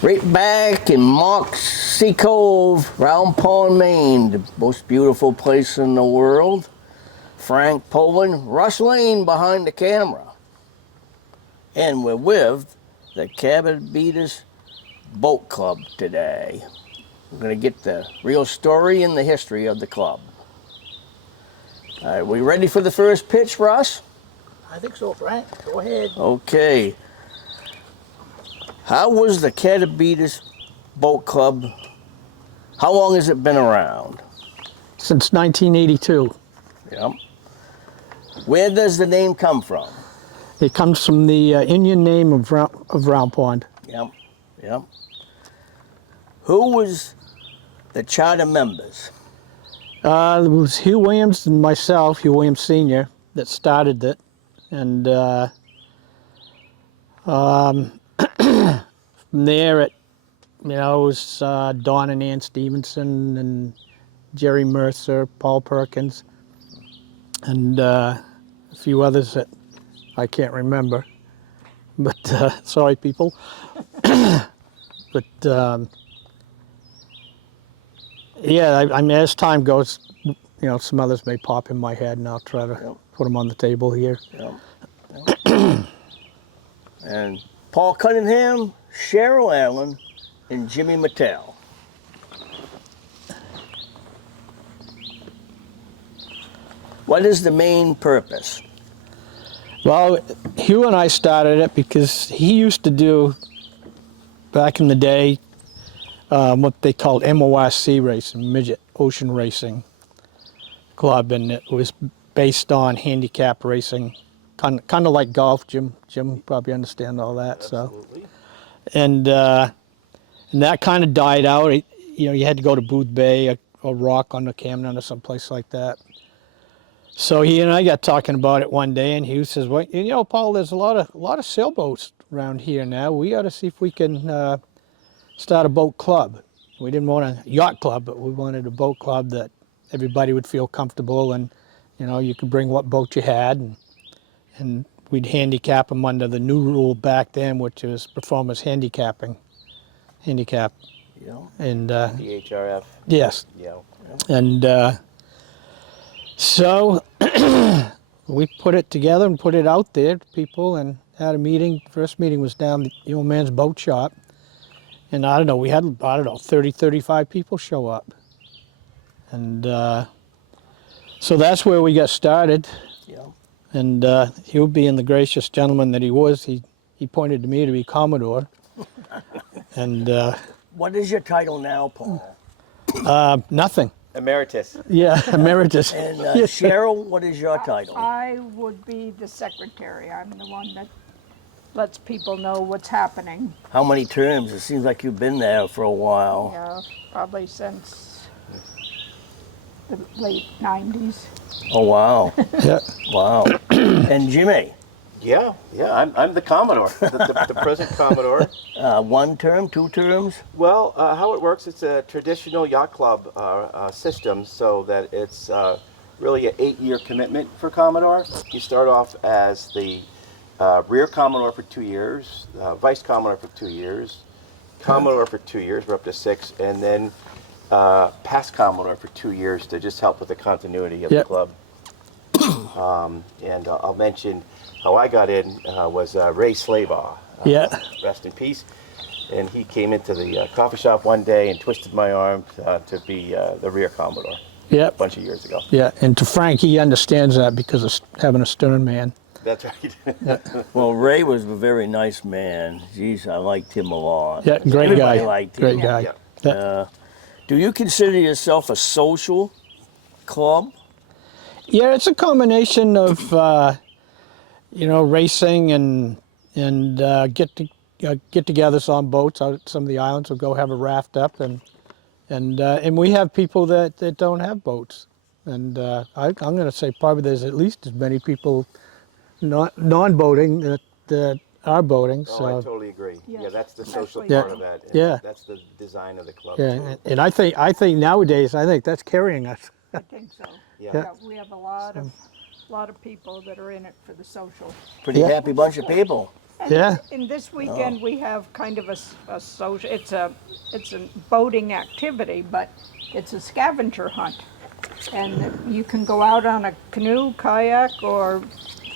Right back in Moxie Cove, Round Pond, Maine, the most beautiful place in the world. Frank Poland, Russ Lane behind the camera. And we're with the Cabadetis Boat Club today. We're going to get the real story and the history of the club. All right, we ready for the first pitch, Russ? I think so, Frank. Go ahead. Okay. How was the Cabadetis Boat Club? How long has it been around? Since 1982. Yep. Where does the name come from? It comes from the Indian name of Round Pond. Yep. Yep. Who was the charter members? It was Hugh Williams and myself, Hugh Williams Sr., that started it. And from there, it was Don and Ann Stevenson and Jerry Mercer, Paul Perkins, and a few others that I can't remember. But sorry, people. But yeah, I mean, as time goes, some others may pop in my head, and I'll try to put them on the table here. Yep. And Paul Cunningham, Cheryl Allen, and Jimmy Mattel. What is the main purpose? Well, Hugh and I started it because he used to do, back in the day, what they called MORC racing, Midget Ocean Racing Club, and it was based on handicap racing, kind of like golf. Jim probably understand all that. Absolutely. So, and that kind of died out. You had to go to Booth Bay or Rock on the Camden or someplace like that. So he and I got talking about it one day, and he says, "Well, Paul, there's a lot of sailboats around here now. We ought to see if we can start a boat club." We didn't want a yacht club, but we wanted a boat club that everybody would feel comfortable, and you could bring what boat you had, and we'd handicap them under the new rule back then, which was performance handicap. Yeah. And PHRF. yes. Yeah. And so we put it together and put it out there to people and had a meeting. First meeting was down at the old man's boat shop. And I don't know, we had, 30, 35 people show up. And so that's where we got started. Yeah. And he, being the gracious gentleman that he was, he pointed to me to be Commodore. And What is your title now, Paul? nothing. Emeritus. Yeah, emeritus. And Cheryl, what is your title? I would be the secretary. I'm the one that lets people know what's happening. How many terms? It seems like you've been there for a while. Yeah, probably since the late 90s. Oh, wow. Yeah. Wow. And Jimmy? Yeah. I'm the Commodore, the present Commodore. 1 term, 2 terms? Well, how it works, it's a traditional yacht club system, so that it's really an 8-year commitment for Commodore. You start off as the rear Commodore for 2 years, vice Commodore for 2 years, Commodore for 2 years, we're up to 6, and then past Commodore for 2 years to just help with the continuity of the club. And I'll mention how I got in was Ray Slabaugh. Yeah. Rest in peace. And he came into the coffee shop one day and twisted my arm to be the rear Commodore. Yeah. A bunch of years ago. Yeah, and to Frank, he understands that because of having a stern man. That's right. Well, Ray was a very nice man. Geez, I liked him a lot. Yeah, great Everybody guy. liked him. Great guy. Yeah. Yeah. Do you consider yourself a social club? Yeah, it's a combination of racing and get-togethers on boats out at some of the islands. We'll go have a raft up, and we have people that don't have boats, and I'm going to say probably there's at least as many people non-boating that are boating. Oh, So I totally agree. Yes, Yeah, that's the social especially part of that. And Yeah. That's the design of the club. yeah, too. and I think nowadays that's carrying us. I think so. Yeah. We have a lot of people that are in it for the social. Pretty Yeah. happy bunch of people. Yeah. And this weekend we have kind of a social. It's a boating activity, but it's a scavenger hunt, and you can go out on a canoe, kayak, or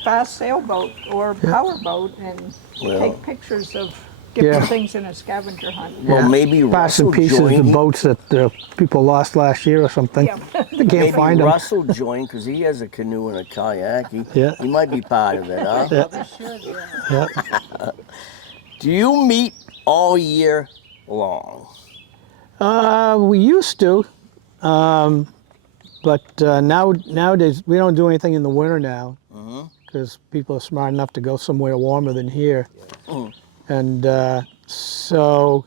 fast sailboat or powerboat and Well. take pictures of different Yeah. things in a scavenger hunt. Well, maybe Parts and Russell pieces of joined. boats that people lost last year or something. Yeah. They can't Maybe find them. Russell joined because he has a canoe and a kayak. Yeah. He might be part of it, huh? Yeah. Do you meet all year long? We used to, but nowadays we don't do anything in the winter now because people are smart enough to go somewhere warmer than here. And so,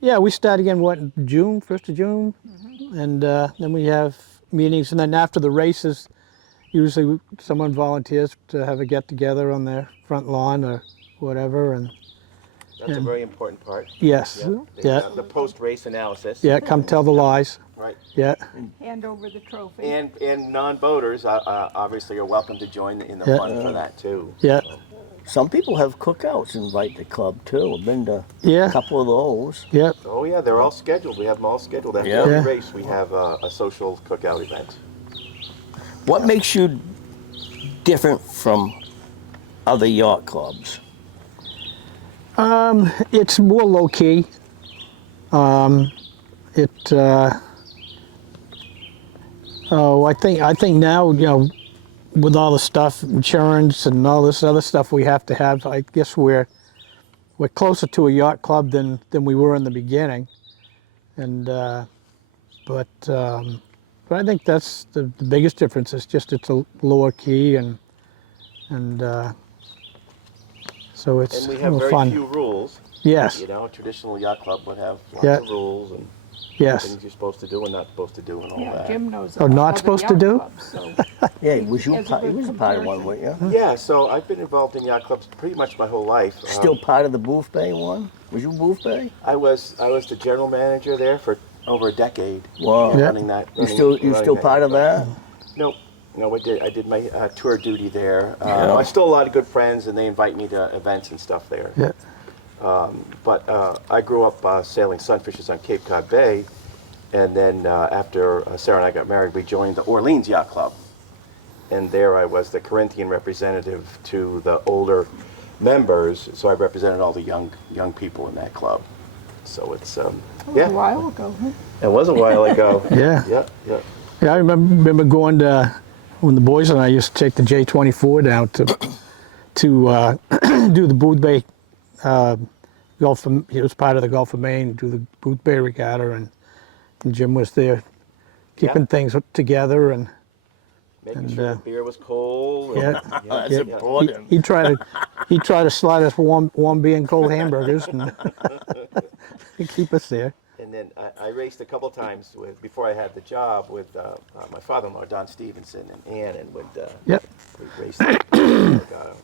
yeah, we start again, what, in June, 1st of June? And then we have meetings. And then after the races, usually someone volunteers to have a get-together on their front lawn or whatever. And That's a very important part. yes, yeah, The post-race analysis. yeah, come tell the lies. Right. Yeah, Hand over the trophy. And non-boaters obviously are welcome to join in the Yeah. fun for that too. yeah, Some people have cookouts invite the club too. I've been to yeah, a couple of those. yeah. Oh yeah, they're all scheduled. We have them all scheduled. After Yeah. every Yeah. race, we have a social cookout event. What makes you different from other yacht clubs? It's more low key. I think now, with all the stuff, insurance and all this other stuff we have to have, I guess we're closer to a yacht club than we were in the beginning. And but I think that's the biggest difference. Is just it's a lower key and so it's And we have more very fun. few rules. Yes. You know, a traditional yacht club would have lots Yeah. of rules and Yes. things you're supposed to do and not supposed to do and all Yeah, that. Jim knows. Oh, about not other supposed to yacht do? clubs, so Yeah, He was you has a part? He good was a part of one, weren't you? Yeah, so I've been involved in yacht clubs pretty much my whole life. Still part of the Booth Bay one? Was you Booth Bay? I was the general manager there for over a decade. Wow. Yeah. Running that. You running still part of yacht club. that? Nope. No, I did my tour duty there. Yeah. I still a lot of good friends, and they invite me to events and stuff there. Yeah. But I grew up sailing sunfishes on Cape Cod Bay, and then after Sarah and I got married, we joined the Orleans Yacht Club. And there I was the Corinthian representative to the older members, so I represented all the young people in that club. So it's that was yeah, a while ago. Huh? it was a while ago. Yeah. Yeah. Yeah, I remember going to when the boys and I used to take the J24 down to do the Booth Bay Gulf. It was part of the Gulf of Maine. Do the Booth Bay Regatta, and Jim was there keeping Yeah. things together, and Making sure the beer was cold. yeah, That's yeah. important. He tried to slide us warm beer and cold hamburgers and keep us there. And then I raced a couple times before I had the job with my father-in-law Don Stevenson and Ann, and Yep. we raced. Regatta.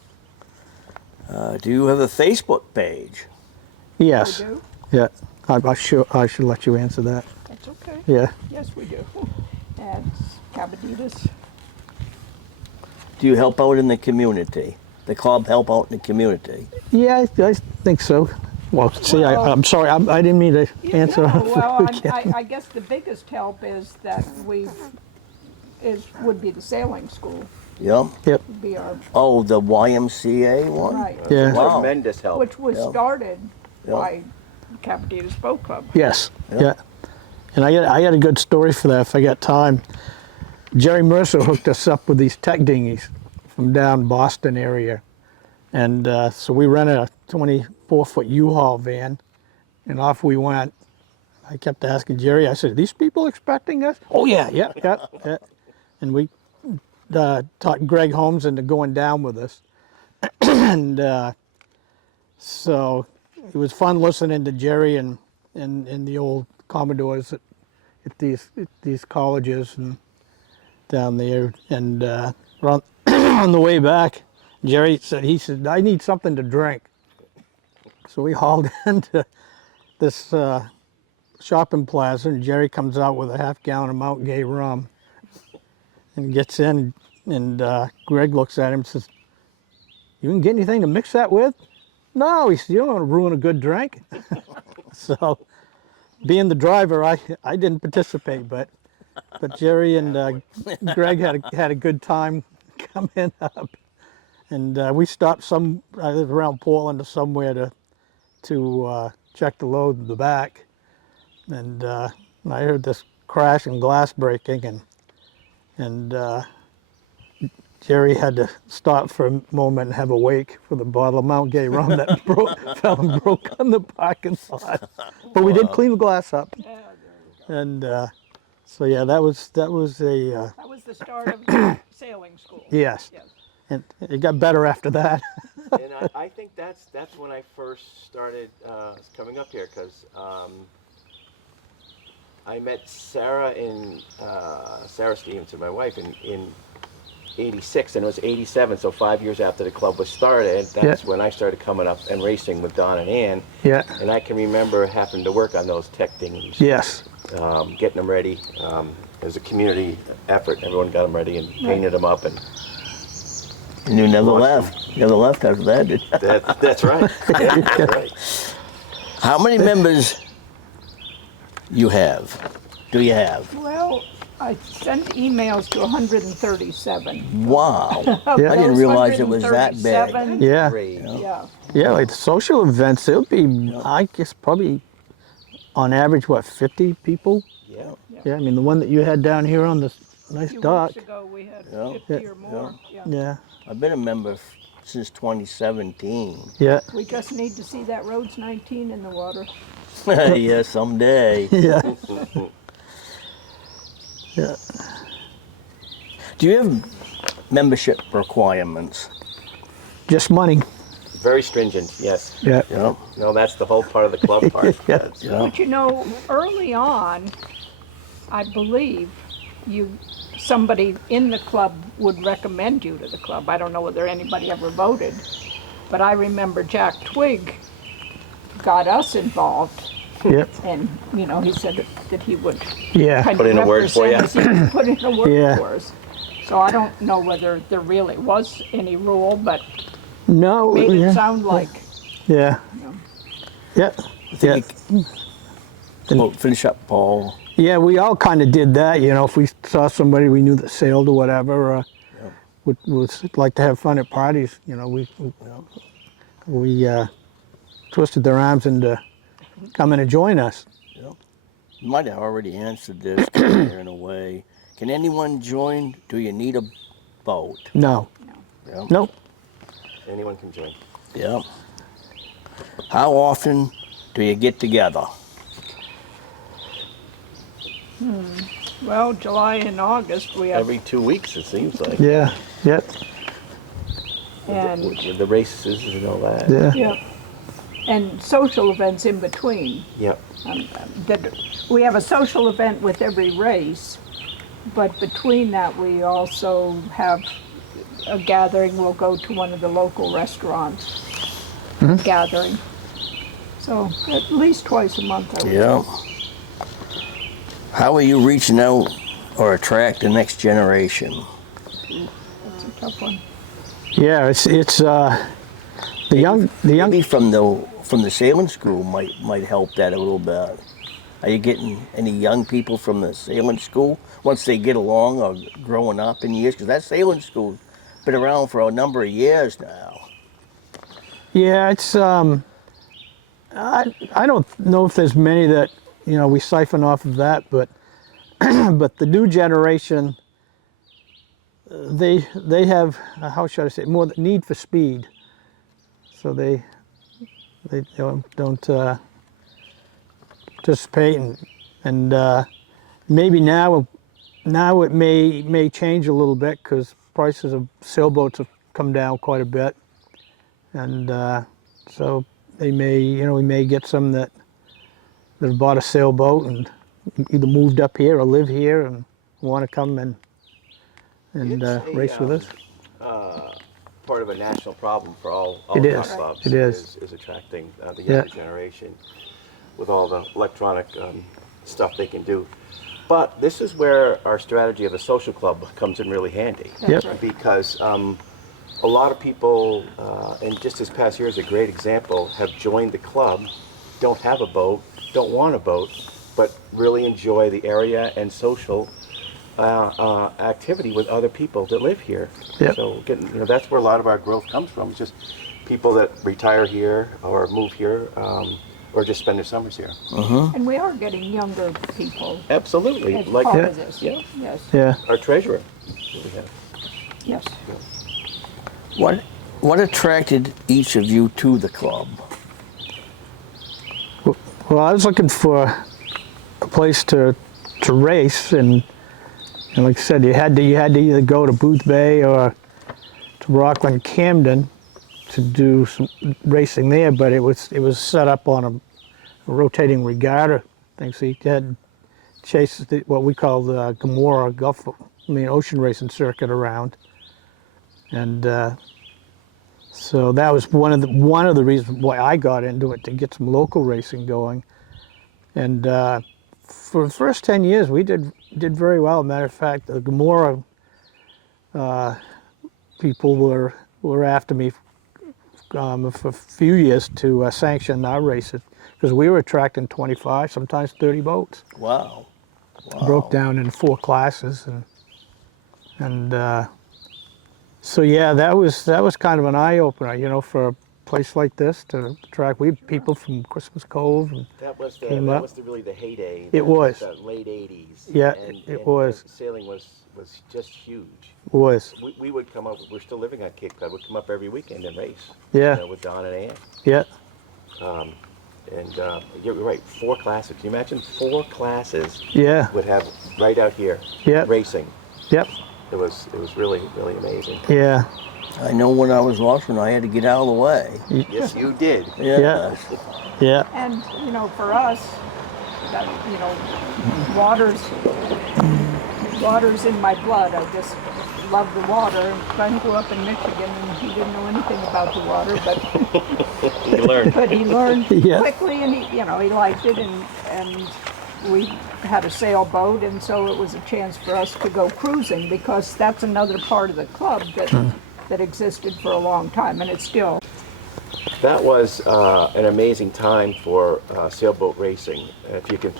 Do you have a Facebook page? Yes. We do? Yeah. I should let you answer that. That's okay. Yeah. Yes, we do. And Cabadetis. Do you help out in the community? The club help out in the community? Yeah, I think so. Well, see, I'm sorry, I didn't mean to answer. No, well, again. I guess the biggest help is that would be the sailing school. Yeah. Yep. Would be our Oh, the YMCA one? right, Yeah. Wow. Tremendous help. which was Yeah. started Yeah. by Cabadetis Boat Club. Yes. Yeah. Yeah. And I got a good story for that if I got time. Jerry Mercer hooked us up with these tech dinghies from down Boston area. And so we rented a 24-foot U-Haul van, and off we went. I kept asking Jerry, I said, are these people expecting us? Oh, yeah. And we taught Greg Holmes into going down with us. And so it was fun listening to Jerry and the old Commodores at these colleges and down there. And on the way back, Jerry said, I need something to drink. So we hauled into this shopping plaza, and Jerry comes out with a half-gallon of Mount Gay rum and gets in, and Greg looks at him and says, you can get anything to mix that with? No, he said, you don't want to ruin a good drink. So, being the driver, I didn't participate, but Jerry and Greg had a good time coming up, and we stopped around Portland or somewhere to check the load in the back, and I heard this crash and glass breaking, and Jerry had to stop for a moment and have a wake for the bottle of Mount Gay rum that fell and broke on the parking lot. But we did clean the glass up, Yeah, there you go. and so yeah, that was a That was the start of the sailing school. yes, Yes. and it got better after that. And I think that's when I first started coming up here, because I met Sarah Sarah Stevenson, my wife, in '86, and it was '87, so 5 years after the club was started. That's when I started coming up and racing with Don and Ann. Yeah. And I can remember having to work on those tech dinghies. Yes. Getting them ready. It was a community effort. Everyone got them ready and painted them up, and And you never left. Never left after that, did you? that's right. Yeah, that's right. How many members you have? Do you have? Well, I sent emails to 137. Wow. Of Yeah. I didn't those realize it was that big. 137, Yeah. Great. Yeah. Yeah, like the social events, it'll be, I guess, probably on average, what, 50 people? Yeah. Yeah, I mean, the one that you had down here on this nice A few dock. weeks ago, we had Yeah. 50 or more. Yeah. Yeah, I've been a member since 2017. yeah, We just need to see that road's 19 in the water. Yeah, someday. yeah. Yeah. Do you have membership requirements? Just money. Very stringent. Yes. Yeah. Yeah. No, that's the whole part of the club part. Yeah. That's, Yeah. But you know, early on, I believe somebody in the club would recommend you to the club. I don't know whether anybody ever voted, but I remember Jack Twigg got us involved, Yep. and you know, he said that he would Yeah. kind Put of in a word for represent us. He would put in a word Yeah. for us. So I don't know whether there really was any rule, but No. made it Yeah. sound like. Yeah. You know, Yeah. Yeah. Well, finish up, Paul. Yeah, we all kind of did that, you know, if we saw somebody we knew that sailed or whatever, would like to have fun at parties, you know, we twisted their arms into coming to join us. You might have already answered this there in a way. Can anyone join? Do you need a boat? No. Yeah. Nope. anyone can join. Yeah. How often do you get together? well, July and August we have, Every 2 weeks, it seems like. Yeah. Yep. and With the races and all that. Yeah. yeah, and social events in between. Yep. That we have a social event with every race, but between that we also have a gathering. We'll go to one of the local restaurants gathering. So at least twice a month. I would Yeah. How are you reaching out or attract the next generation? That's a tough one. Yeah, it's the young Maybe from the sailing school might help that a little bit. Are you getting any young people from the sailing school once they get along or growing up in years? Because that sailing school's been around for a number of years now. Yeah, it's I don't know if there's many that, you know, we siphon off of that, but but the new generation, they have, how should I say, more the need for speed. So they don't participate, and maybe now it may change a little bit because prices of sailboats have come down quite a bit, and so we may get some that have bought a sailboat and either moved up here or live here and want to come and It's a, race with us. Part of a national problem for all It of our is. clubs It is. is attracting the Yeah. younger generation with all the electronic stuff they can do. But this is where our strategy of a social club comes in really handy. Yep. right. Because a lot of people, and just this past year is a great example, have joined the club, don't have a boat, don't want a boat, but really enjoy the area and social activity with other people that live here. Yep. So that's where a lot of our growth comes from. Just people that retire here or move here, or just spend their summers here. And we are getting younger people Absolutely, as like part of this. yeah, Yes. Yeah. our treasurer. that we have. Yes. What attracted each of you to the club? Well, I was looking for a place to race, and like I said, you had to either go to Booth Bay or to Rockland Camden to do some racing there. But it was set up on a rotating regatta thing, so you had chase what we call the Gomorrah ocean racing circuit around, and so that was one of the reasons why I got into it, to get some local racing going. And for the first 10 years, we did very well. Matter of fact, the Gomorrah people were after me for a few years to sanction our races, because we were attracting 25, sometimes 30 boats. Wow. Broke down in 4 classes, and so yeah, that was kind of an eye opener, for a place like this to attract. We had people from Christmas Cove. And That was came up. really the heyday. It was. The late '80s. Yeah, and it was. Sailing was just huge. Was. We would come up. We're still living on Cape Cod. We'd come up every weekend and race. Yeah. With Don and Ann. Yeah. And you're right. 4 classes. Can you imagine 4 classes? Yeah. Would have right out here. Yeah. Racing. Yep. It was really amazing. Yeah. I know when I was lost, when I had to get out of the way. Yes, you did. Yeah. Yeah. And, for us, that, water's in my blood. I just love the water. Glenn grew up in Michigan, and he didn't know anything about the water, but You learned. but he learned Yeah. quickly, and he liked it, and we had a sailboat, and so it was a chance for us to go cruising, because that's another part of the club that existed for a long time, and it's still. That was an amazing time for sailboat racing. If you can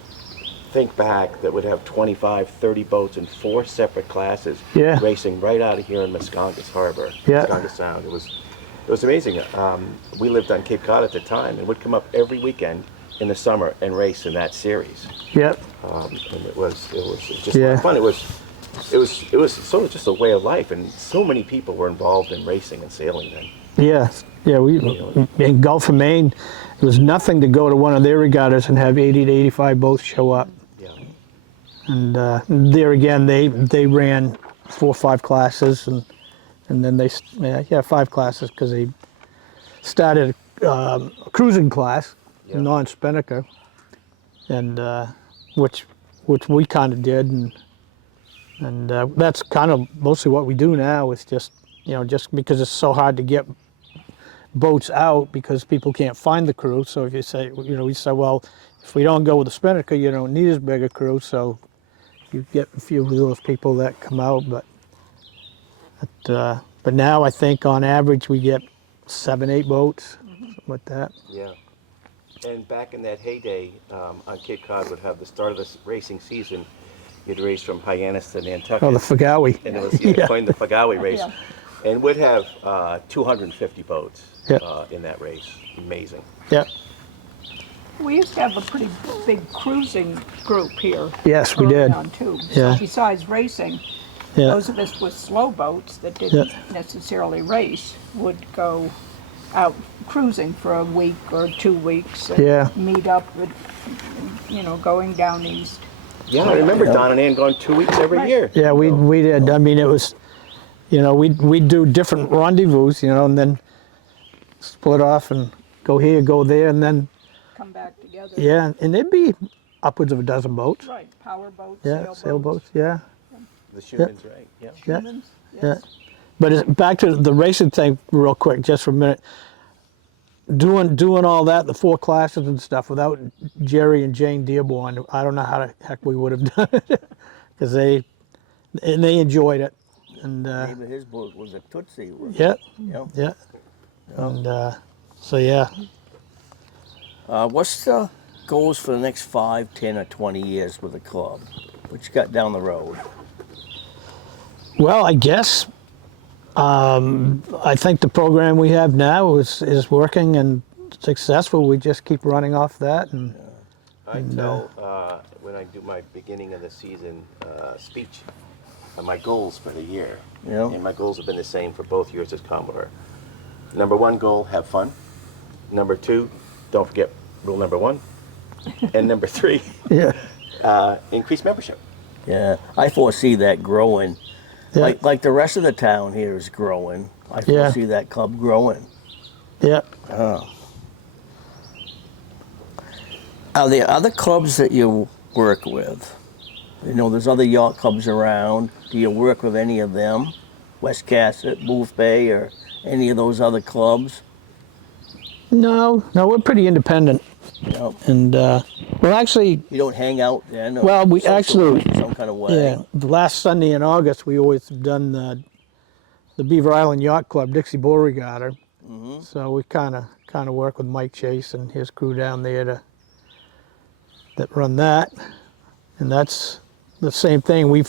think back, that would have 25, 30 boats in 4 separate classes Yeah. racing right out of here in Muscongas Harbor, Yeah. Muscongas Sound. It was amazing. We lived on Cape Cod at the time and would come up every weekend in the summer and race in that series. Yep. And it was just a lot Yeah. of fun. It was sort of just a way of life, and so many people were involved in racing and sailing then. Yeah. Yeah. We in Gulf of Maine, it was nothing to go to one of their regattas and have 80 to 85 boats show up. Yeah. And there again, they ran 4 or 5 classes, and then they 5 classes, because they started a cruising class, Yeah. non-spinnaker, and which we kind of did, and that's kind of mostly what we do now. Is just just because it's so hard to get boats out, because people can't find the crew. So if you say, we say, well, if we don't go with the spinnaker, you don't need as big a crew. So you get a few of those people that come out, but now I think on average we get 7, 8 boats, something like that. Yeah. And back in that heyday, on Cape Cod would have the start of the racing season. You'd race from Hyannis to Nantucket. Oh, the Fagawi. And it was Yeah. coined the Fagawi race. Yeah. And would have 250 boats Yeah. in that race. Amazing. Yeah. We used to have a pretty big cruising group here. Yes, we early did. on, too. Yeah. So besides racing, Yeah. those of us with slow boats that didn't necessarily race would go out cruising for a week or 2 weeks and Yeah. meet up with, going down east. Yeah, I remember Don and Ann going 2 weeks every Right. year. Yeah, we did. I mean, it was, we'd do different rendezvous, and then split off and go here, go there, and then, Come back together. yeah, and there'd be upwards of a dozen boats. Right, power boats, Yeah, sailboats, yeah, The Schumann's, right? Yeah. yeah, Humans, yeah. yes. But back to the racing thing real quick, just for a minute. Doing all that, the 4 classes and stuff, without Jerry and Jane Dearborn, I don't know how the heck we would have done it, because they enjoyed it. And The name of his boat was a Tootsie. yeah, Yep. yeah. And so yeah. What's the goals for the next 5, 10, or 20 years with the club? What you got down the road? Well, I guess I think the program we have now is working and successful. We just keep running off that, and I tell when I do my beginning of the season speech, my goals for the year. Yeah. And my goals have been the same for both years as Commodore. Number one goal, have fun. Number two, don't forget rule number one. And number three, yeah, increase membership. Yeah, I foresee that growing. yeah, Like the rest of the town here is growing. I Yeah. foresee that club growing. yeah. Are there other clubs that you work with? You know, there's other yacht clubs around. Do you work with any of them? West Cassett, Booth Bay, or any of those other clubs? No, we're pretty independent, Yep. and well, actually, You don't hang out then? or Well, we socialize actually- in some kind of way? yeah, the last Sunday in August, we always have done the Beaver Island Yacht Club, Dixie Bull Regatta. So we kind of work with Mike Chase and his crew down there that run that, and that's the same thing.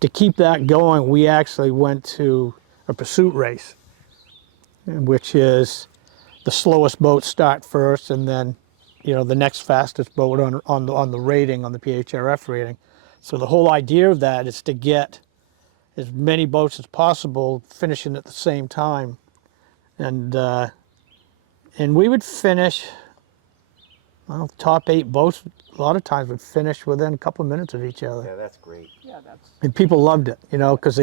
To keep that going, we actually went to a pursuit race, which is the slowest boats start first, and then the next fastest boat on the rating, on the PHRF rating. So the whole idea of that is to get as many boats as possible finishing at the same time, and we would finish. Well, top 8 boats a lot of times would finish within a couple of minutes of each other, Yeah, that's great. Yeah, that's, and people loved it, because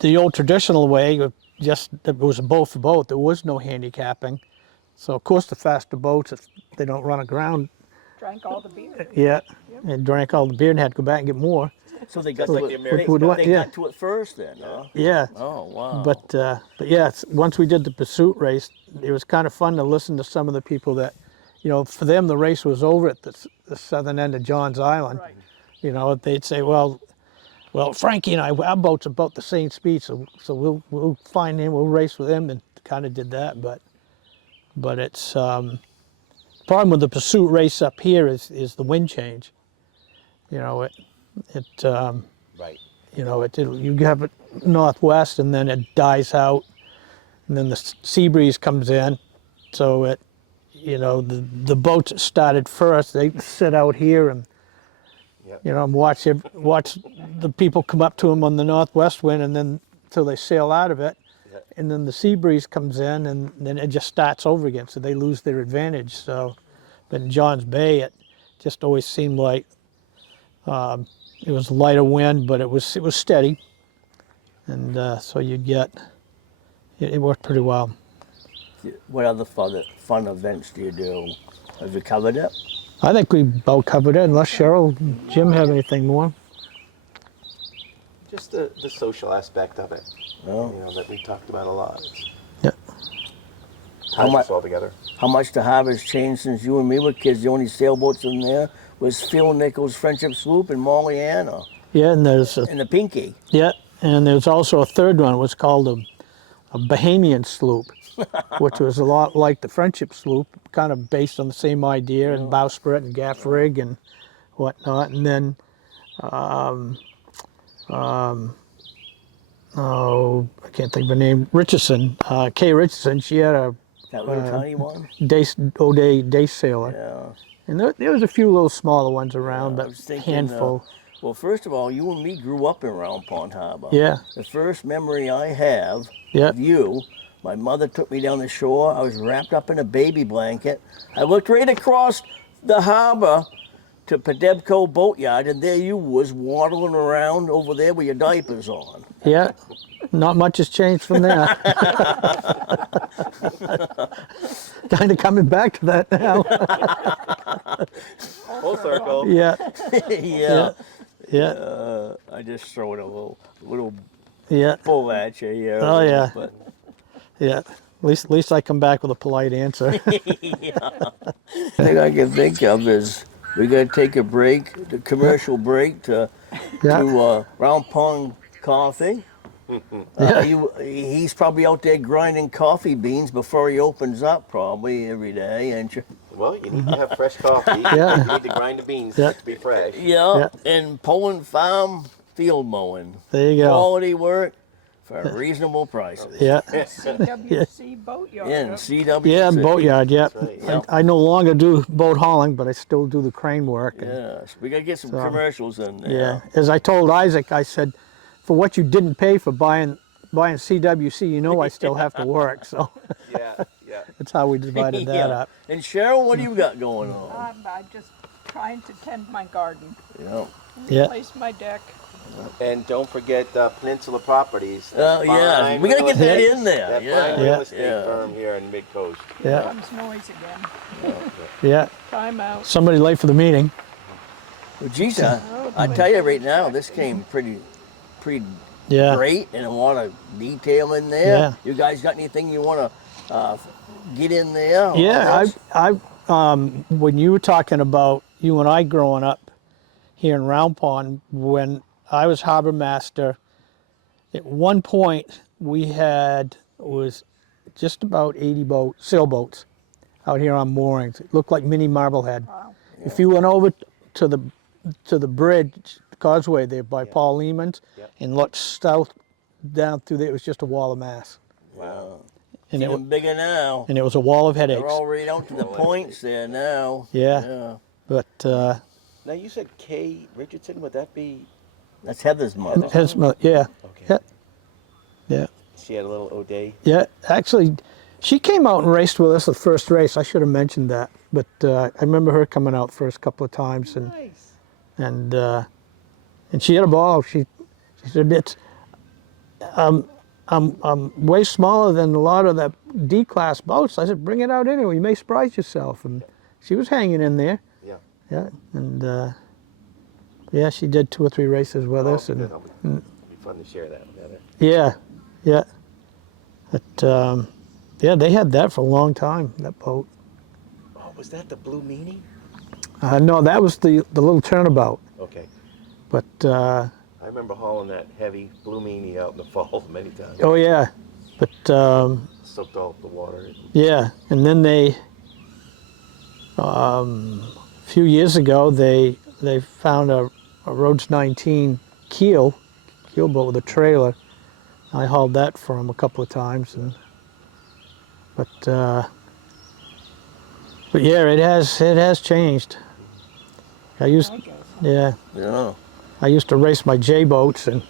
the old traditional way of just it was a boat for boat. There was no handicapping, so of course the faster boats, if they don't run aground drank all the beer. yet, and drank all the beer and had to go back and get more. So they got Just to like it. the American Would- would- They yeah. got to it first then, huh? Yeah. Oh wow. But yeah, once we did the pursuit race, it was kind of fun to listen to some of the people that, for them the race was over at the southern end of Johns Island. Right. They'd say, well, Frankie and I, our boat's about the same speed, so we'll find him, we'll race with him, and kind of did that. But it's problem with the pursuit race up here is the wind change. Right. You have it northwest, and then it dies out, and then the sea breeze comes in. So the boats that started first, they sit out here and Yep. watch the people come up to them on the northwest wind, and then till they sail out of it, Yep. and then the sea breeze comes in, and then it just starts over again. So they lose their advantage. So, but in Johns Bay, it just always seemed like it was lighter wind, but it was steady, and so you'd get it worked pretty well. What other fun events do you do? Have you covered it? I think we about covered it, unless Cheryl, Jim have anything more. Just the social aspect of it, No. that we talked about a lot. It's Yeah. How ties much? us all together. How much the harbor's changed since you and me were kids? The only sailboats in there was Phil Nichols' Friendship Sloop and Molly Anna Yeah, and there's and the Pinky. and there's also a third one. It was called a Bahamian sloop, which was a lot like the Friendship Sloop, kind of based on the same idea, and bowsprit and gaff rig and whatnot. And then, I can't think of her name. Richardson, Kay Richardson. She had a That little tiny one. day sailor. Yeah. And there was a few little smaller ones around, I but was thinking, handful. Well, first of all, you and me grew up in Round Pond Harbor. Yeah. The first memory I have Yeah. of you, my mother took me down the shore. I was wrapped up in a baby blanket. I looked right across the harbor to Pedebco Boatyard, and there you was waddling around over there with your diapers on. Yeah, not much has changed from there. Kind of coming back to that now. Full circle. Yeah, Yeah. yeah, I just throw it a little yeah, bull at you here. Oh, yeah. But yeah. At least I come back with a polite answer. thing I can think of is We got to take a break, the commercial break to Yeah. Round Pond Coffee. Yeah. He's probably out there grinding coffee beans before he opens up, probably every day, and Well, you need to have fresh coffee. Yeah. You need to grind the beans Yeah. to be fresh. yeah, Yeah. and Poland Farm field mowing. There you go. Quality work for reasonable prices. Yeah. CWC Boatyard. Yeah, and up- CWC. Yeah, boatyard, yeah. right. Yeah. I no longer do boat hauling, but I still do the crane work. And, Yes, we got to get some So, commercials in there. yeah. As I told Isaac, I said, for what you didn't pay for buying CWC, you know I still have to work. So Yeah, yeah. that's how we divided that Yeah. up. And Cheryl, what do you got going on? I'm just trying to tend my garden, Yeah. Yeah. replace my deck. And don't forget Peninsula Properties. Oh, yeah, Fine we got to real get that estate- in there. That Yeah. fine real Yeah. estate Yeah. firm here in Mid-Coast. Yeah. Comes noise again. Yeah. Time out. Somebody late for the meeting. Well, geez, I tell you right now, this came pretty Yeah. great, and a lot of detail in there. Yeah. You guys got anything you want to get in there? Yeah, when you were talking about you and I growing up here in Round Pond, when I was harbor master, at one point we had was just about 80 sailboats out here on moorings. It looked like mini Marblehead. Wow. If you went over to the bridge, causeway there by Paul Lehman's, Yep. and looked south down through there, it was just a wall of mass. Wow. And it, Even bigger now. and it was a wall of headaches. They're all right out to the points there now. Yeah. But Now you said Kay Richardson. Would that be? That's Heather's mother. his mother, yeah, Okay. yeah, yeah, She had a little O'Day. yeah. Actually, she came out and raced with us the first race. I should have mentioned that, but I remember her coming out first couple of times, Nice. and she had a ball. She said, "It's I'm way smaller than a lot of the D class boats." I said, "Bring it out anyway. You may surprise yourself." And she was hanging in there. Yeah. Yeah, and yeah, she did 2 or 3 races with us, and It'll be fun to share that together. yeah, yeah. But yeah, they had that for a long time. That boat. Oh, was that the Blue Meanie? No, that was the little turnabout. Okay. But I remember hauling that heavy Blue Meanie out in the fall many times. oh yeah, but Soaked all the water. yeah, and then they a few years ago they found a Rhodes 19 keel boat with a trailer. I hauled that for them a couple of times, and but yeah, it has changed. I used yeah. Yeah. I used to race my J boats, and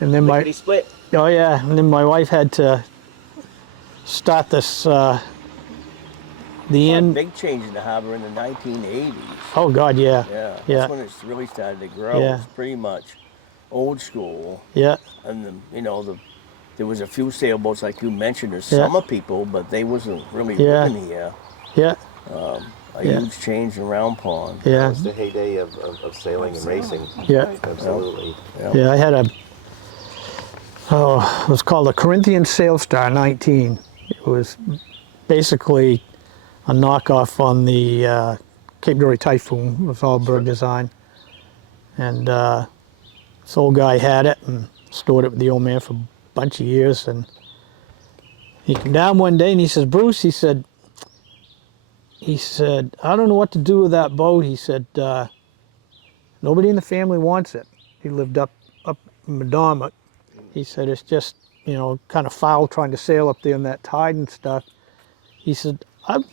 then my Lickety split. oh yeah, and then my wife had to start this the end. Big change in the harbor in the 1980s. Oh God, yeah, Yeah. That's yeah, when it's really started to grow. Yeah. It's pretty much old school. yeah, And there was a few sailboats like you mentioned. There's Yeah. summer people, but they wasn't really Yeah. living here. yeah, A Yeah. huge change in Round Pond. That yeah, was the heyday of sailing and racing. yeah, Absolutely. yeah. I had it was called a Corinthian Sailstar 19. It was basically a knockoff on the Cape Dory Typhoon. It was all Berg design, and this old guy had it and stored it with the old man for a bunch of years. And he came down one day and he says, "Bruce," he said, "I don't know what to do with that boat." He said, "Nobody in the family wants it." He lived up in Madonna. He said, "It's just, kind of foul trying to sail up there in that tide and stuff." He said, I've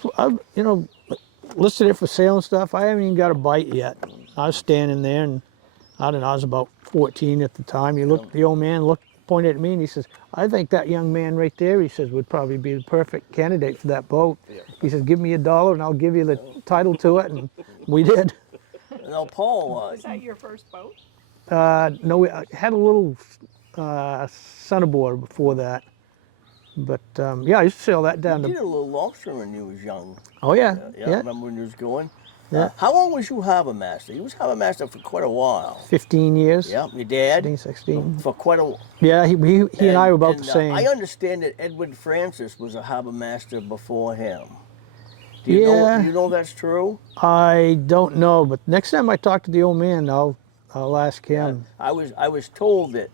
listed it for sale and stuff. I haven't even got a bite yet." I was standing there, and I don't know, I was about 14 at the time. The old man pointed at me, and he says, "I think that young man right there," he says, "would probably be the perfect candidate for that boat." Yeah. He says, "Give me $1 and I'll give you the title to it," and we did. Now, Paul, Was that your first boat? No, I had a little centerboard before that. But yeah, I used to sail that down you did to. a little lobster when you was young. Oh yeah, Yeah, yeah. remember when you was going? Yeah. How long was you harbor master? You was harbor master for quite a while. 15 years. Yeah, your dad? 15, 16. For quite a Yeah, he and I were about the same. I understand that Edward Francis was a harbor master before him. Yeah. Do you know that's true? I don't know, but next time I talk to the old man, I'll ask him. I was told that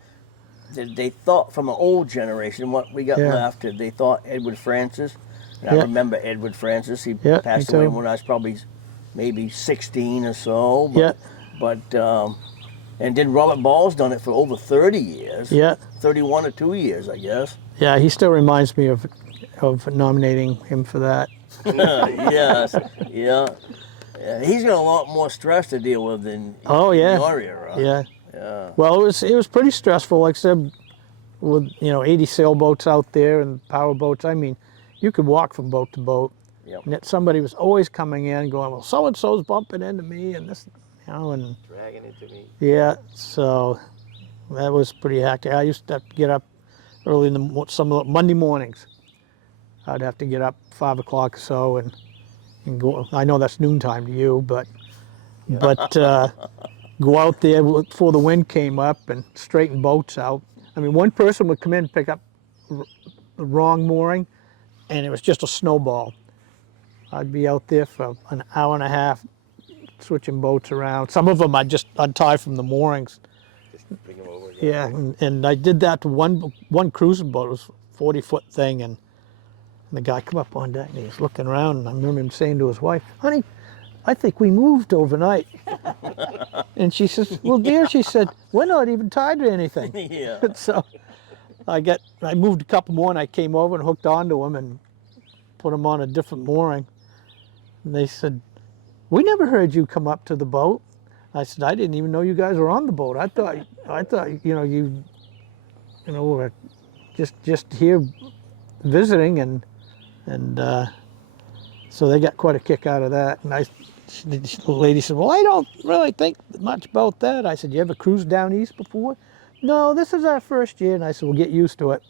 they thought from an old generation, what we got Yeah. left, that they thought Edward Francis. And I Yeah. remember Edward Francis. He Yeah, passed me away too. when I was probably maybe 16 or so. Yeah. And then Robert Ball's done it for over 30 years. Yeah. 31 or 2 years, I guess. Yeah, he still reminds me of nominating him for that. Yes. Yeah. He's got a lot more stress to deal with than Oh, yeah. your era. Yeah. Yeah. Well, it was pretty stressful. Like I said, with 80 sailboats out there and power boats. I mean, you could walk from boat to boat. Yep. And yet somebody was always coming in, going, "Well, so and so's bumping into me," and this, and Dragging into me. yeah. So that was pretty hectic. I used to have to get up early in some of the Monday mornings. I'd have to get up 5 o'clock or so and go. I know that's noontime to you, but go out there before the wind came up and straighten boats out. I mean, one person would come in and pick up the wrong mooring, and it was just a snowball. I'd be out there for an hour and a half switching boats around. Some of them I'd tie from the moorings. Just bring them over. Yeah, and I did that to one cruising boat. It was a 40-foot thing, and the guy come up on deck and he was looking around, and I remember him saying to his wife, "Honey, I think we moved overnight." And she says, "Well, dear," she said, "we're not even tied to anything." Yeah. So I moved a couple more, and I came over and hooked onto them and put them on a different mooring. And they said, "We never heard you come up to the boat." I said, "I didn't even know you guys were on the boat. I thought you were just here visiting," and so they got quite a kick out of that. And the lady said, "Well, I don't really think much about that." I said, "You ever cruised down east before?" "No, this is our first year." And I said, "Well, get used to it."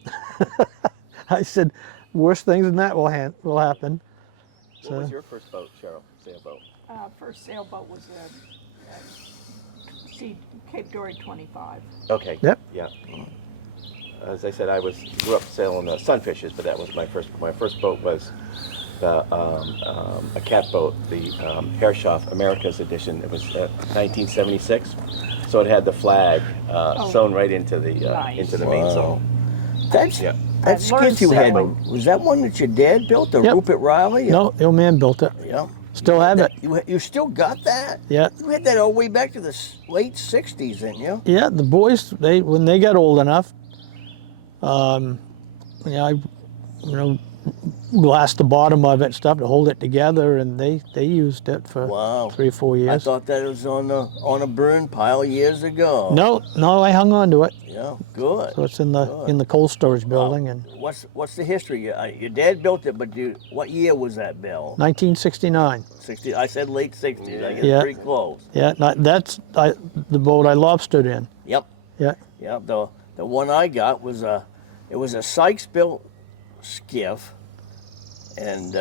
I said, "Worse things than that will happen." What was your first boat, Cheryl? Sailboat? First sailboat was Cape Dory 25. Okay. Yep. Yeah. As I said, grew up sailing sunfishes, but that was my first boat was a cat boat, the Herreshoff America's edition. It was 1976, so it had the flag sewn right into the Nice. mainsail. That's Yeah. that I learned skiff you had. sailing. Was that one that your dad built, the Yep. Rupert Riley? No, the old man built it. Yeah. Still have it. You still got that? Yeah. You had that all the way back to the late 60s, didn't you? Yeah, the boys, when they got old enough, I glassed the bottom of it and stuff to hold it together, and they used it for Wow. 3 or 4 I years. thought that was on a burn pile years ago. No, I hung on to it. Yeah, good. So it's in the cold storage building. And What's the history? Your dad built it, but what year was that, Bill? 1969. 60. I said late 60s. I get Yeah. pretty close. Yeah, that's the boat I lobstered in. Yep. Yeah, Yeah. The one I got was a Sykes built skiff, and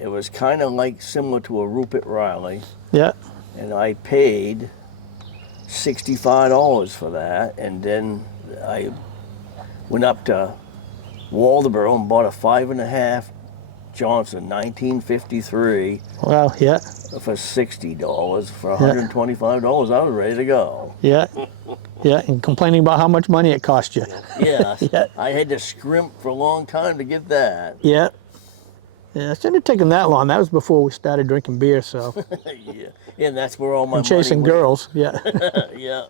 it was kind of like similar to a Rupert Riley, yeah, and I paid $65 for that, and then I went up to Waldoboro and bought a 5.5 Johnson 1953 well, yeah, for $60. For $125, I was ready to go. yeah, yeah, and complaining about how much money it cost you. Yes, Yeah. I had to scrimp for a long time to get that. Yeah. Yeah, it shouldn't have taken that long. That was before we started drinking beer, so. Yeah, and that's where all my And chasing money went. girls, yeah. Yeah.